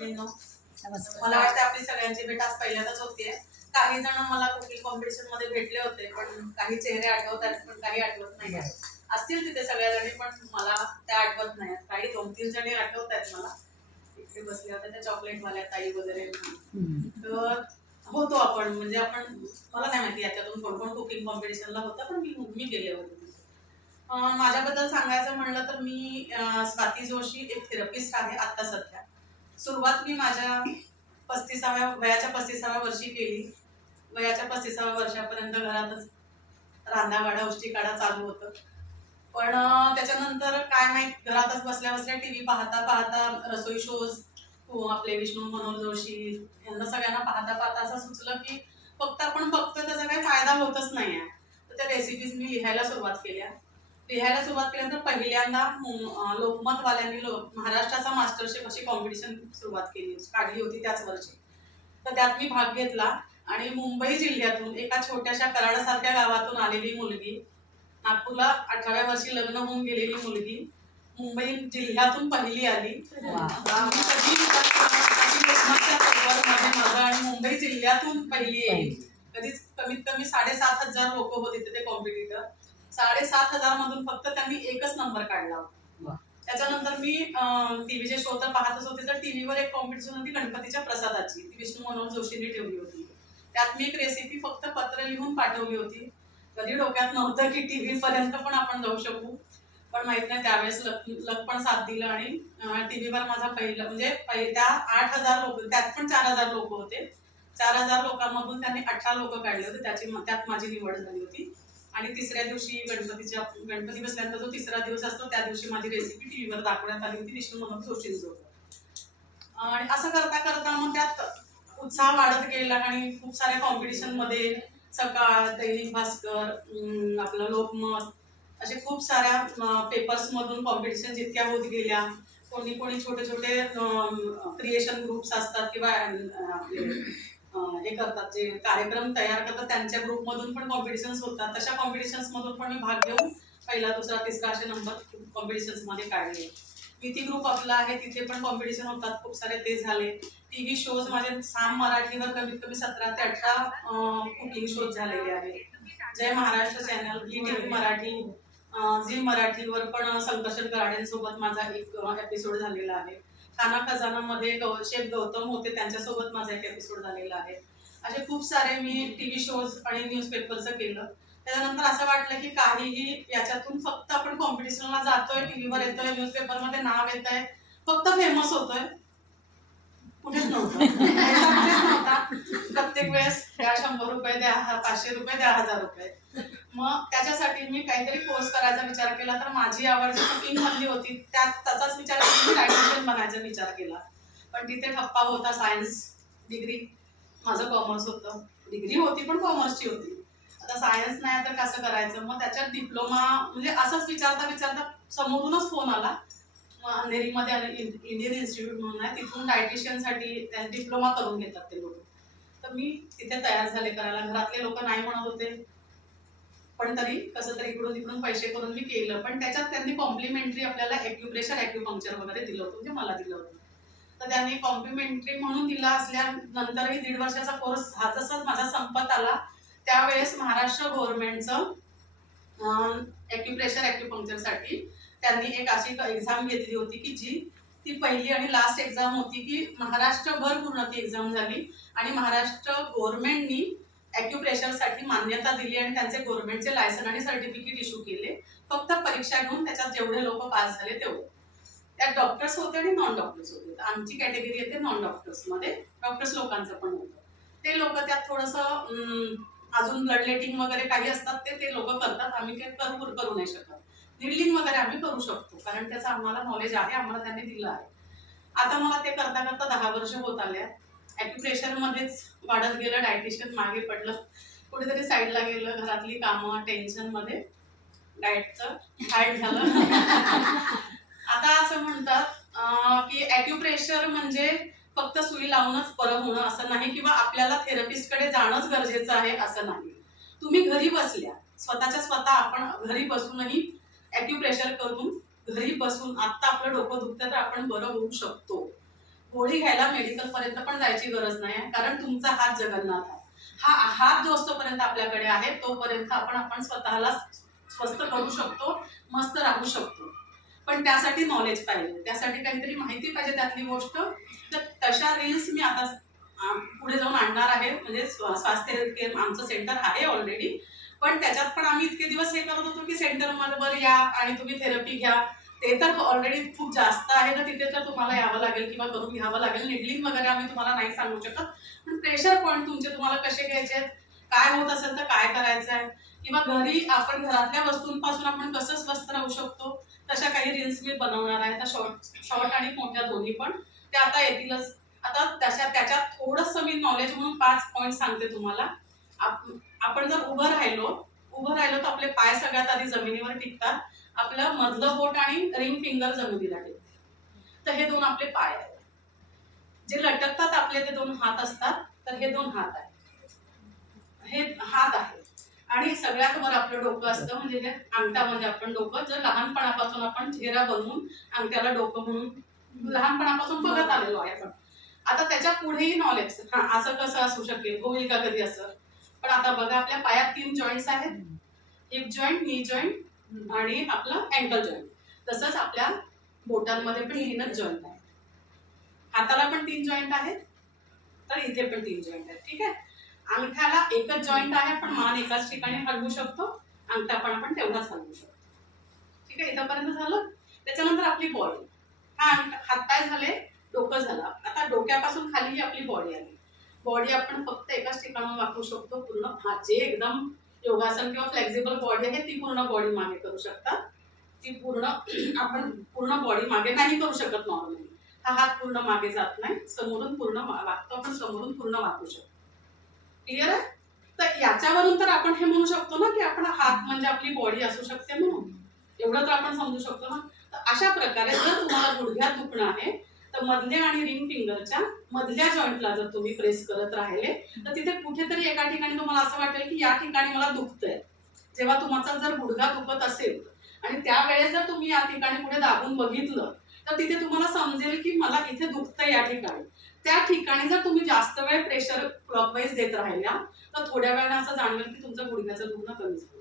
मला वाटतं आपली सगळ्यांची भेट आज पहिल्यांदाच होतीये. काही जण मला कुकिंग कॉम्पिटिशन मध्ये भेटले होते, पण काही चेहरे आठवतात पण काही आठवत नाही. असतील तिथे सगळ्या जणी, पण मला त्या आठवत नाही. काही 2-3 जणी आठवत आहेत मला. इथे बसल्या होत्या त्या चॉकलेट वाल्या ताई वगैरे. तर होतो आपण, म्हणजे आपण, मला नाही माहिती याच्यातून कोण कोण कुकिंग कॉम्पिटिशनला होतं, पण मी गेले होते. माझ्याबद्दल सांगायचं म्हणलं तर मी स्वाती जोशी एक थेरपिस्ट आहे आता सध्या. सुरुवात मी माझ्या वयाच्या 35व्या वर्षी केली. वयाच्या 35व्या वर्षापर्यंत घरातच रांधावाडा उष्टीकाढा चालू होतं. पण त्याच्यानंतर काय माहित, घरातच बसल्या बसल्या टीव्ही पाहता पाहता रसोई शोज, आपले विष्णू मनोहर जोशी यांना सगळ्यांना पाहता पाहता असं सुचलं की फक्त आपण बघतोय त्याचा काही फायदा होतच नाहीये. तर त्या रेसिपीज मी लिहायला सुरुवात केल्यानंतर पहिल्यांदा लोकमतवाल्यांनी महाराष्ट्राचा मास्टर शेफ अशी कॉम्पिटिशन काढली होती त्याच वर्षी. तर त्यात मी भाग घेतला आणि मुंबई जिल्ह्यातून एका छोट्याशा कराडासारख्या गावातून आलेली मुलगी, नागपूरला 18व्या वर्षी लग्न होऊन गेलेली मुलगी, मुंबई जिल्ह्यातून पहिली आली. आणि मुंबई जिल्ह्यातून पहिली येईल. कधीच कमीत कमी 7,500 लोक होते ते कॉम्पिटिटर. 7,500 मधून फक्त त्यांनी एकच नंबर काढला होता. त्याच्यानंतर मी टीव्हीचे शो तर पाहतच होते, तर टीव्हीवर एक कॉम्पिटिशन होती गणपतीच्या प्रसादाची, ती विष्णू मनोहर जोशींनी ठेवली होती. त्यात मी एक रेसिपी फक्त पत्र लिहून पाठवली होती. कधी डोक्यात नव्हतं की टीव्ही पर्यंत पण आपण जाऊ शकू, पण माहित नाही त्यावेळेस लक पण साथ दिलं आणि टीव्हीवर माझा पहिलं, म्हणजे त्या 8,000 लोक, त्यात पण 4,000 लोक होते. 4,000 लोकांमधून त्यांनी 18 लोक काढले होते, त्यात माझी निवड झाली होती. आणि तिसऱ्या दिवशी गणपती बसल्यानंतर जो तिसरा दिवस असतो त्या दिवशी माझी रेसिपी टीव्हीवर दाखवण्यात आली होती विष्णू मनोहर जोशींसोबत. आणि असं करता करता मग त्यात उत्साह वाढत गेला आणि खूप साऱ्या कॉम्पिटिशन मध्ये सकाळ, दैनिक भास्कर, आपलं लोकमत, असे खूप साऱ्या पेपर्स मधून कॉम्पिटिशन जितक्या होत गेल्या. कोणी छोटे छोटे क्रिएशन ग्रुप्स असतात किंवा आपले हे करतात, जे कार्यक्रम तयार करतात त्यांच्या ग्रुपमधून पण कॉम्पिटिशन्स होतात. तशा कॉम्पिटिशन्स मधून पण मी भाग घेऊन पहिला, दुसरा, तिसरा असे नंबर कॉम्पिटिशन्स मध्ये काढले. विधी ग्रुप आपला आहे तिथे पण कॉम्पिटिशन होतात खूप सारे, ते झाले. टीव्ही शोज माझे साम मराठीवर कमीत कमी 17 ते 18 कुकिंग शोज झालेले आहेत. जय महाराष्ट्र चॅनल, टीव्ही मराठी, झी मराठीवर पण संकर्षण कराड्यांसोबत माझा एक एपिसोड झालेला आहे. खाना खजानामध्ये शेफ गौतम होते, त्यांच्यासोबत माझा एक एपिसोड झालेला आहे. असे खूप सारे मी टीव्ही शोज आणि न्यूजपेपरचं केलं. त्याच्यानंतर असं वाटलं की काहीही याच्यातून फक्त आपण कॉम्पिटिशनला जातोय, टीव्हीवर येतोय, न्यूजपेपरमध्ये नाव येतंय, फक्त फेमस होतोय, कुठेच नव्हता. प्रत्येक वेळेस द्या 100 रुपये, द्या 500 रुपये, द्या 1000 रुपये. मग त्याच्यासाठी मी काहीतरी कोर्स करायचा विचार केला. तर माझी आवड जी कुकिंग मधली होती त्याचाच विचार केला, मी डायटिशियन बनायचा विचार केला. पण तिथे ठप्पा होता सायन्स डिग्री, माझं कॉमर्स होतं. डिग्री होती पण कॉमर्सची होती. आता सायन्स नाही तर कसं करायचं, मग त्याच्यात डिप्लोमा, म्हणजे असंच विचारता समोरूनच फोन आला. अंधेरीमध्ये इंडियन इन्स्टिट्यूट म्हणून आहे, तिथून डायटिशियनसाठी डिप्लोमा करून घेतात ते लोक. तर मी तिथे तयार झाले करायला. घरातले लोक नाही म्हणत होते, पण तरी कसं तरी इकडून तिकडून पैसे करून मी केलं. पण त्याच्यात त्यांनी कॉम्प्लिमेंटरी आपल्याला ॲक्युप्रेशर, ॲक्युपंक्चर वगैरे दिलं होतं, म्हणजे मला दिलं होतं. तर त्यांनी कॉम्प्लिमेंटरी म्हणून दिला असल्यानंतरही 1.5 वर्षाचा कोर्स हा जसा माझा संपत आला, त्यावेळेस महाराष्ट्र गव्हर्नमेंटचं ॲक्युप्रेशर, ॲक्युपंक्चरसाठी त्यांनी एक अशी एक्झाम घेतली होती की ती पहिली आणि लास्ट एक्झाम होती, की महाराष्ट्रभर पूर्ण ती एक्झाम झाली आणि महाराष्ट्र गव्हर्नमेंटनी ॲक्युप्रेशरसाठी मान्यता दिली आणि त्यांचे गव्हर्नमेंटचे लायसन आणि सर्टिफिकेट इश्यू केले. फक्त परीक्षा घेऊन त्याच्यात जेवढे लोक पास झाले तेवढे. त्यात डॉक्टर्स होते आणि नॉन डॉक्टर्स होते. तर आमची कॅटेगरी येते नॉन डॉक्टर्समध्ये, डॉक्टर्स लोकांचं पण होतं. ते लोक त्यात थोडंसं अजून ब्लड लेटिंग वगैरे काही असतात ते लोक करतात. आम्ही ते करू नाही शकत. नीडलिंग वगैरे आम्ही करू शकतो, कारण त्याचं आम्हाला नॉलेज आहे, आम्हाला त्यांनी दिलं आहे. आता मला ते करता करता 10 वर्ष होत आल्या. ॲक्युप्रेशर मध्येच वाढत गेलं, डायटिशियन मागे पडलं, कुठेतरी साईडला गेलं, घरातली कामं, टेन्शन मध्ये डाएटचं हार्ट झालं. आता असं म्हणतात की ॲक्युप्रेशर म्हणजे फक्त सुई लावूनच बरं होणं असं नाही, किंवा आपल्याला थेरपिस्टकडे जाणंच गरजेचं आहे असं नाही. तुम्ही घरी बसल्या स्वतः आपण घरी बसूनही ॲक्युप्रेशर करून, घरी बसून आत्ता आपलं डोकं दुखतं तर आपण बरं होऊ शकतो. गोळी घ्यायला मेडिकल पर्यंत पण जायची गरज नाही आहे, कारण तुमचा हात जगन्नाथ आहे. हा हात जो असतोपर्यंत आपल्याकडे आहे तोपर्यंत आपण स्वतःला स्वस्थ करू शकतो, मस्त राहू शकतो. पण त्यासाठी नॉलेज पाहिजे, त्यासाठी काहीतरी माहिती पाहिजे त्यातली गोष्ट. तर तशा रील्स मी आता पुढे जाऊन आणणार आहे. म्हणजे स्वास्थ्य केअर आमचं सेंटर आहे ऑलरेडी, पण त्याच्यात पण आम्ही इतके दिवस हे करत होतो की सेंटरमध्ये या आणि तुम्ही थेरपी घ्या. ते तर ऑलरेडी खूप जास्त आहे, तर तिथे तर तुम्हाला यावं लागेल किंवा करून घ्यावं लागेल. निडलिंग वगैरे आम्ही तुम्हाला नाही सांगू शकत, पण प्रेशर पॉईंट तुमचे तुम्हाला कसे घ्यायचे, काय होत असेल तर काय करायचं आहे, किंवा घरी आपण घरातल्या वस्तूंपासून आपण कसं स्वस्थ राहू शकतो, तशा काही रील्स मी बनवणार आहे. तर शॉर्ट आणि मोठ्या दोन्ही पण ते आता येतीलच. आता त्याच्यात थोडंसं मी नॉलेज म्हणून 5 पॉईंट सांगते तुम्हाला. आपण जर उभं राहिलो तर आपले पाय सगळ्यात आधी जमिनीवर टिकतात. आपलं मधलं बोट आणि रिंग फिंगर जमिनीला टिकते. तर हे दोन आपले पाय आहेत. जे लटकतात आपले ते 2 हात असतात. तर हे 2 हात आहेत, हे हात आहेत. आणि सगळ्यात वर आपलं डोकं असतं, म्हणजे हे अंगठा म्हणजे आपण डोकं. जर लहानपणापासून आपण चेहरा बनवून अंगठ्याला डोकं म्हणून लहानपणापासून बघत आलेलो आहे आपण. आता त्याच्या पुढेही नॉलेज, असं कसं असू शकेल, होईल का कधी असं. पण आता बघा, आपल्या पायात 3 जॉईंट्स आहेत, हिप जॉईंट, नी जॉईंट आणि आपलं अँकल जॉईंट. तसंच आपल्या बोटांमध्ये पण 3च जॉईंट आहेत. हाताला पण 3 जॉईंट आहेत, तर इथे पण 3 जॉईंट आहेत. ठीक आहे. अंगठ्याला एकच जॉईंट आहे, पण मान एकाच ठिकाणी हलवू शकतो. अंगठा पण आपण तेवढाच हलवू शकतो. ठीक आहे, इथंपर्यंत झालं. त्याच्यानंतर आपली बॉडी. हा हातपाय झाले, डोकं झालं. आता डोक्यापासून खाली ही आपली बॉडी आली. बॉडी आपण फक्त एकाच ठिकाणी वाकवू शकतो पूर्ण. हा जे एकदम योगासन किंवा फ्लेक्झिबल बॉडी आहे ती पूर्ण बॉडी मागे करू शकतात. ती पूर्ण आपण पूर्ण बॉडी मागे नाही करू शकत नॉर्मली. हा हात पूर्ण मागे जात नाही, समोरून पूर्ण वाकतो आपण, समोरून पूर्ण वाकू शकतो. क्लिअर आहे. तर याच्यावरून तर आपण हे म्हणू शकतो ना की आपण हात म्हणजे आपली बॉडी असू शकते म्हणून. एवढं तर आपण समजू शकतो ना. तर अशा प्रकारे जर तुम्हाला गुडघ्यात दुखणं आहे, तर मधल्या आणि रिंग फिंगरच्या मधल्या जॉईंटला जर तुम्ही प्रेस करत राहिले, तर तिथे कुठेतरी एका ठिकाणी तुम्हाला असं वाटेल की या ठिकाणी मला दुखतंय. जेव्हा तुमचा जर गुडघा दुखत असेल आणि त्यावेळेस जर तुम्ही या ठिकाणी पुढे दाबून बघितलं, तर तिथे तुम्हाला समजेल की मला इथे दुखतंय या ठिकाणी. त्या ठिकाणी जर तुम्ही जास्त वेळ प्रेशर क्लॉकवाईज देत राहिल्या, तर थोड्या वेळाने असं जाणवेल की तुमचं गुडघ्याचं दुखणं कमी झालं.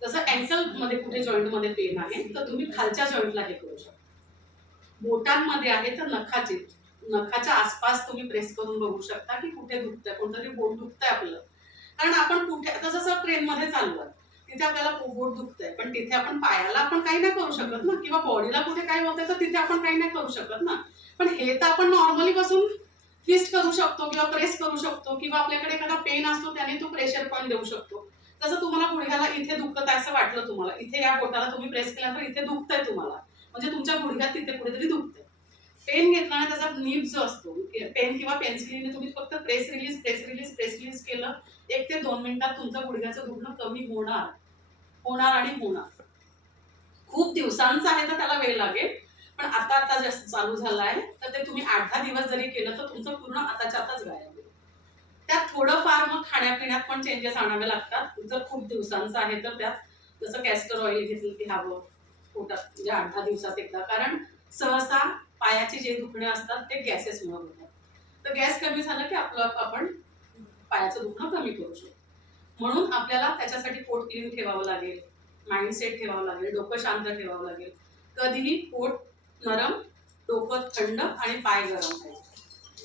जसं अँकल मध्ये कुठे जॉईंट मध्ये पेन आहे, तर तुम्ही खालच्या जॉईंटला हे करू शकता. बोटांमध्ये आहे तर नखाच्या आसपास तुम्ही प्रेस करून बघू शकता की कुठे दुखतंय, कोणतरी बोट दुखतंय आपलं. कारण आपण कुठे जसं ट्रेन मध्ये चाललं, तिथे आपल्याला बोट दुखतंय, पण तिथे आपण पायाला आपण काही नाही करू शकत ना, किंवा बॉडीला कुठे काय होतंय तर तिथे आपण काही नाही करू शकत ना. पण हे तर आपण नॉर्मली बसून ट्विस्ट करू शकतो किंवा प्रेस करू शकतो, किंवा आपल्याकडे एखादा पेन असतो त्याने तो प्रेशर पॉईंट देऊ शकतो. तसं तुम्हाला गुडघ्याला इथे दुखत आहे असं वाटलं तुम्हाला, इथे या बोटाला तुम्ही प्रेस केल्यानंतर इथे दुखतंय तुम्हाला, म्हणजे तुमच्या गुडघ्यात तिथे कुठेतरी दुखतंय. पेन घेतला आणि त्याचा नीब जो असतो, पेन किंवा पेन्सिलीने तुम्ही फक्त प्रेस रिलीज केलं, 1 ते 2 मिनिटात तुमचं गुडघ्याचं दुखणं कमी होणार आणि होणार. खूप दिवसांचं आहे तर त्याला वेळ लागेल, पण आता जास्त चालू झालं आहे, तर ते तुम्ही 8-10 दिवस जरी केलं तर तुमचं पूर्ण आताच्या आताच गायब होईल. त्यात थोडंफार मग खाण्यापिण्यात पण चेंजेस आणावे लागतात. जर खूप दिवसांचं आहे तर त्यात जसं कॅस्टर ऑइल घेतलं की हवं पोटात, म्हणजे 8-10 दिवसात एकदा. कारण सहसा पायाचे जे दुखणे असतात ते गॅसेसमुळे होतात. तर गॅस कमी झालं की आपण पायाचं दुखणं कमी करू शकतो. म्हणून आपल्याला त्याच्यासाठी पोट क्लीन ठेवावं लागेल, माइंडसेट ठेवावं लागेल, डोकं शांत ठेवावं लागेल. कधीही पोट नरम, डोकं थंड आणि पाय गरम पाहिजे.